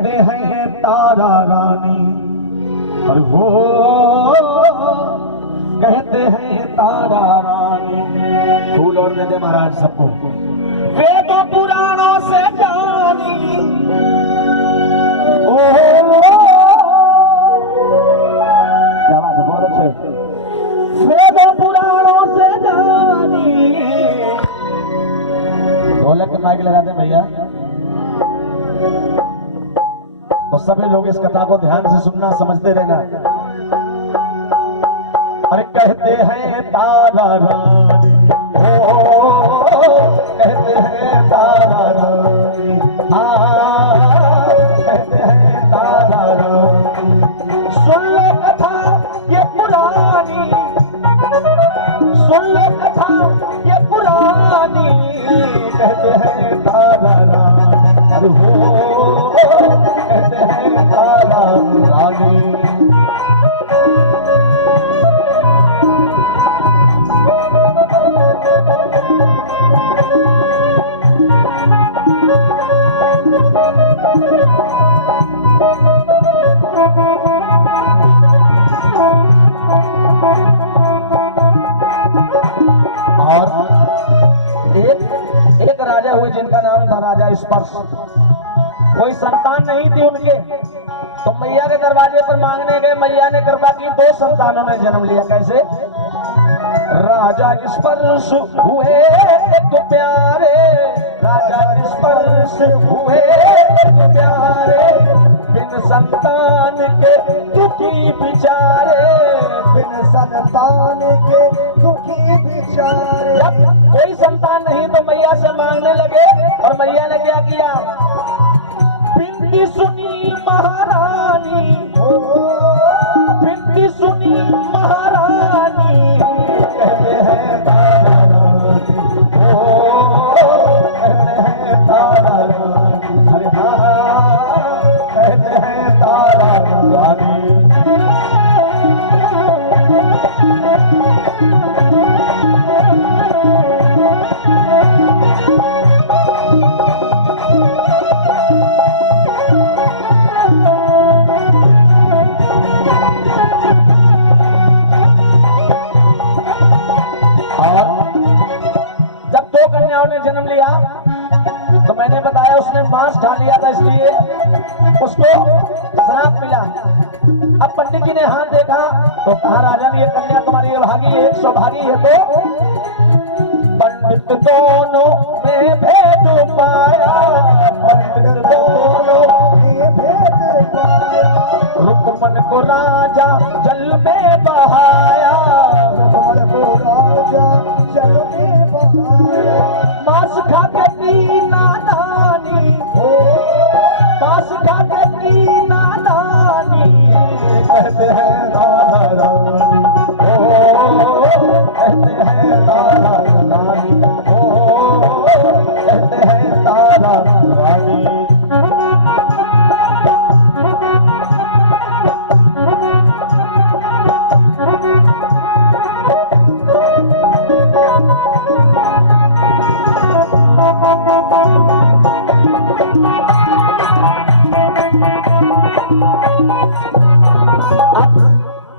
कहते हैं तारा रानी, और वो कहते हैं तारा रानी। फूल और दे दे महाराज सबको। वेदों पुराणों से जानी, ओ क्या बात है, बहुत अच्छे। वेदों पुराणों से जानी। ढोलक के माइक लगा दे भैया, तो सभी लोग इस कथा को ध्यान से सुनना, समझते रहना। अरे कहते हैं तारा रानी, ओ कहते हैं तारा रानी, कहते हैं तारा रानी। सुन लो कथा ये पुरानी, सुन लो कथा ये पुरानी, कहते हैं तारा रानी, अरे हो कहते हैं तारा रानी। और एक राजा हुए जिनका नाम था राजा स्पर्श। कोई संतान नहीं थी उनके, तो मैया के दरवाजे पर मांगने गए। मैया ने कृपा की, 2 संतानों ने जन्म लिया। कैसे? राजा स्पर्श हुए एक प्यारे, राजा स्पर्श हुए एक प्यारे, बिन संतान के दुखी बिचारे, बिन संतान के दुखी बिचारे। जब कोई संतान नहीं तो मैया से मांगने लगे, और मैया ने क्या किया? बिनती सुनी महारानी, बिनती सुनी महारानी, कहते हैं तारा रानी, ओ कहते हैं तारा रानी, अरे हाँ कहते हैं तारा रानी। ने जन्म लिया तो मैंने बताया उसने मांस खा लिया था, इसलिए उसको श्राप मिला। अब पंडित जी ने हाथ देखा तो कहा, राजा ने ये कन्या तुम्हारी भागी है, सौभागी है। तो पंडित दोनों में भेद पाया, पंडित दोनों में भेद पाया, रुक्मन को राजा जल में बहाया, रुक्मन को राजा जल में बहाया। मांस खा के की नादानी, मांस खा के की नादानी, कहते हैं तारा रानी, ओ कहते हैं तारा रानी, ओ कहते हैं तारा रानी।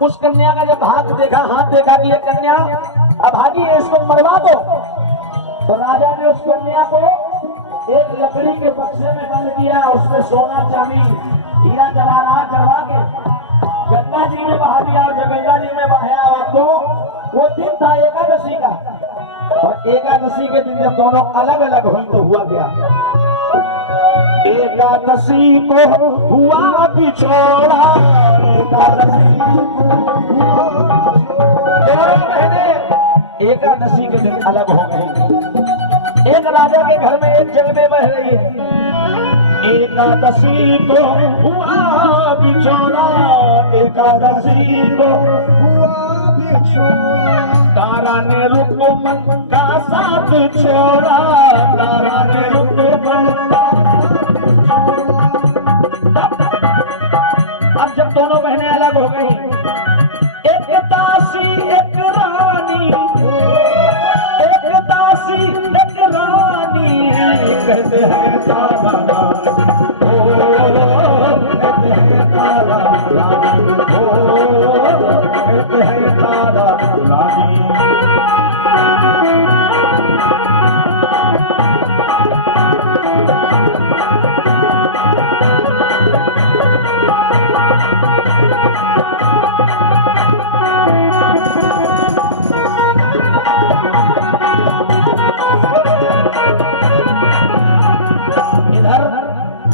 उस कन्या का जब हाथ देखा, हाथ देखा कि ये कन्या अभागी है, इसको मरवा दो, तो राजा ने उस कन्या को एक लकड़ी के बक्से में बंद किया। उसमें सोना चांदी हीरा जवाहरात चढ़वा के गंगा जी में बहा दिया, और जब गंगा जी में बहाया और तो वो दिन था एकादशी का, और एकादशी के दिन जब दोनों अलग अलग हुई तो हुआ क्या? एकादशी को हुआ बिछोड़ा, एकादशी दोनों बहने एकादशी के दिन अलग हो गई। एक राजा के घर में एक जल में बह रही है। एकादशी को हुआ बिछोड़ा, एकादशी को हुआ बिछोड़ा, तारा ने रुक्मन का साथ छोड़ा, तारा ने रुक्मन का। अब जब दोनों बहनें अलग हो गई, एक दासी एक रानी, एक दासी एक रानी, कहते हैं तारा रानी, ओ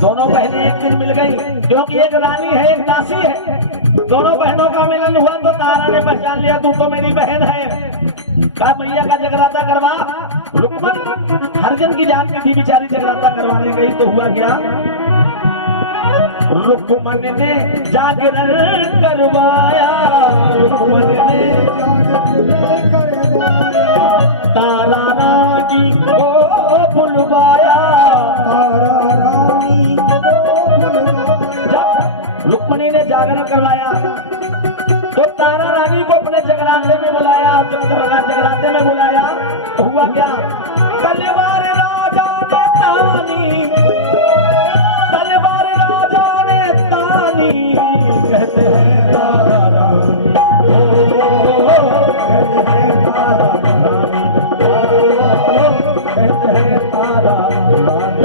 दोनों बहनें एक दिन मिल गई, क्योंकि एक रानी है एक दासी है। दोनों बहनों का मिलन हुआ तो तारा ने पहचान लिया तू तो मेरी बहन है। कहा मैया का जगराता करवा। रुक्मन हरजन की जान की थी बेचारी, जगराता करवाने गई तो हुआ क्या, रुक्मन ने जागरण करवाया। रुक्मन ने तारा रानी को बुलवाया। रुक्मणी ने जागरण करवाया तो तारा रानी को अपने जगराते में बुलाया। जब जगराते में बुलाया तो हुआ क्या, तलवार राजा ने तानी, तलवार राजा ने तानी, कहते हैं तारा रानी, कहते हैं तारा रानी, कहते हैं तारा रानी।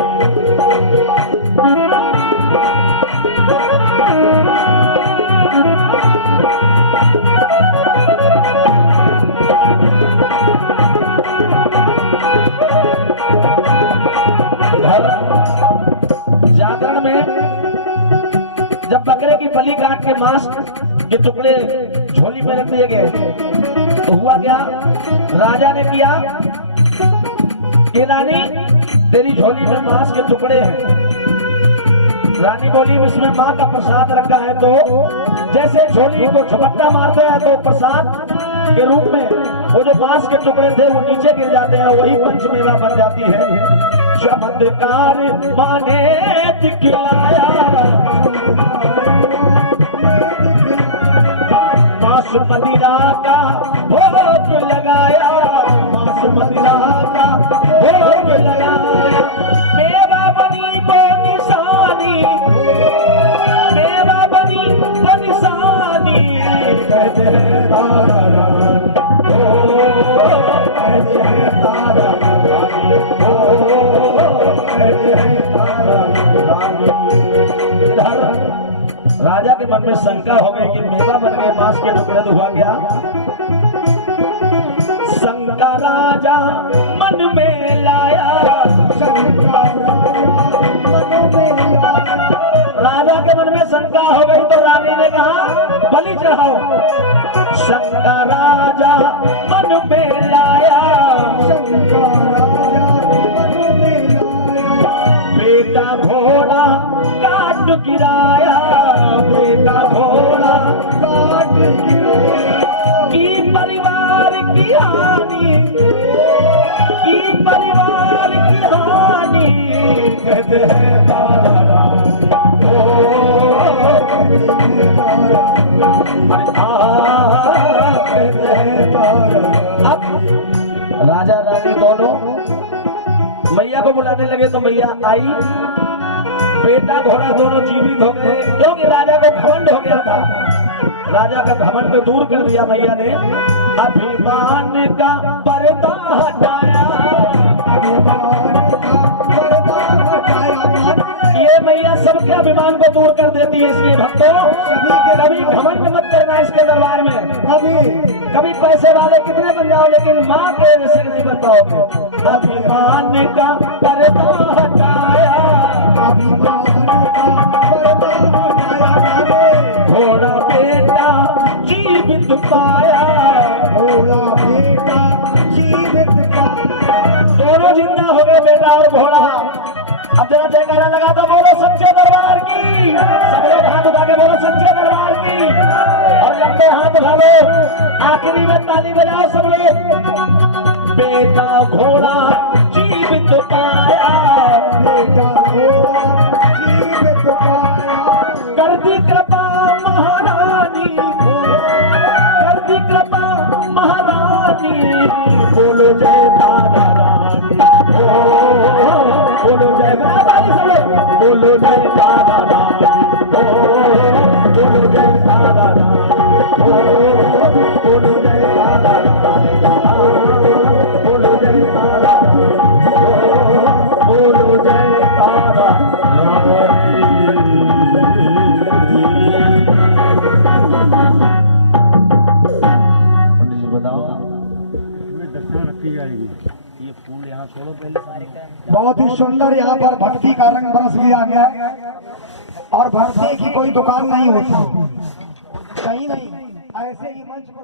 जागरण में जब बकरे की बलि काट के मांस के टुकड़े झोली में रख दिए गए तो हुआ क्या, राजा ने किया कि रानी तेरी झोली में मांस के टुकड़े हैं। रानी बोली इसमें माँ का प्रसाद रखा है। तो जैसे झोली को झपट्टा मारते हैं तो प्रसाद के रूप में वो जो मांस के टुकड़े थे वो नीचे गिर जाते हैं, वही पंचमेवा बन जाती है। चमत्कार माने दिखलाया, मांस मदिरा का भोग लगाया, मांस मदिरा का भोग लगाया। मेवा बनी वो निशानी, मेवा बनी वो निशानी, कहते हैं तारा रानी, ओ कहते हैं तारा रानी, ओ कहते हैं तारा रानी। इधर राजा के मन में शंका हो गई कि मेवा बन गए मांस के टुकड़े तो हुआ क्या, शंका राजा मन में लाया, राजा के मन में शंका हो गई तो रानी ने कहा बलि चढ़ाओ। शंका राजा मन में लाया, बेटा घोड़ा काट गिराया, बेटा घोड़ा काट गिराया। की परिवार की हानि, की परिवार की हानि, कहते हैं तारा रानी, ओ कहते हैं तारा। अब राजा रानी दोनों मैया को बुलाने लगे तो मैया आई, बेटा घोड़ा दोनों जीवित हो गए, क्योंकि राजा को घमंड हो गया था। राजा का घमंड दूर कर दिया मैया ने, अभिमान का पर्दा हटाया, ये मैया सबके अभिमान को दूर कर देती है। इसलिए भक्तों कभी घमंड मत करना इसके दरबार में। कभी पैसे वाले कितने बन जाओ लेकिन माँ के जैसे नहीं बन पाओगे। अभिमान का पर्दा हटाया, घोड़ा बेटा जीवित पाया, घोड़ा बेटा जीवित पाया। दोनों जिंदा हो गए, बेटा और घोड़ा। अब जरा जयकारा लगा तो बोलो सच्चे दरबार की। सब लोग हाथ उठा के बोलो सच्चे दरबार की, और लंबे हाथ उठा लो, आखिरी में ताली बजाओ सब लोग। बेटा घोड़ा जीवित पाया, बेटा घोड़ा जीवित पाया। कर दी कृपा महारानी, कर दी कृपा महारानी, बोलो जय तारा रानी, बोलो जय बोलो जय तारा रानी, बोलो जय तारा रानी, बोलो जय तारा रानी, बोलो जय तारा रानी, बोलो जय तारा रानी। पंडित जी बताओ, दक्षिणा रखी जाएगी। ये फूल यहाँ छोड़ो पहले। बहुत ही सुंदर यहाँ पर भक्ति का रंग बरस लिया गया है और भक्ति की कोई दुकान नहीं होती, कहीं नहीं, ऐसे ही मंच पर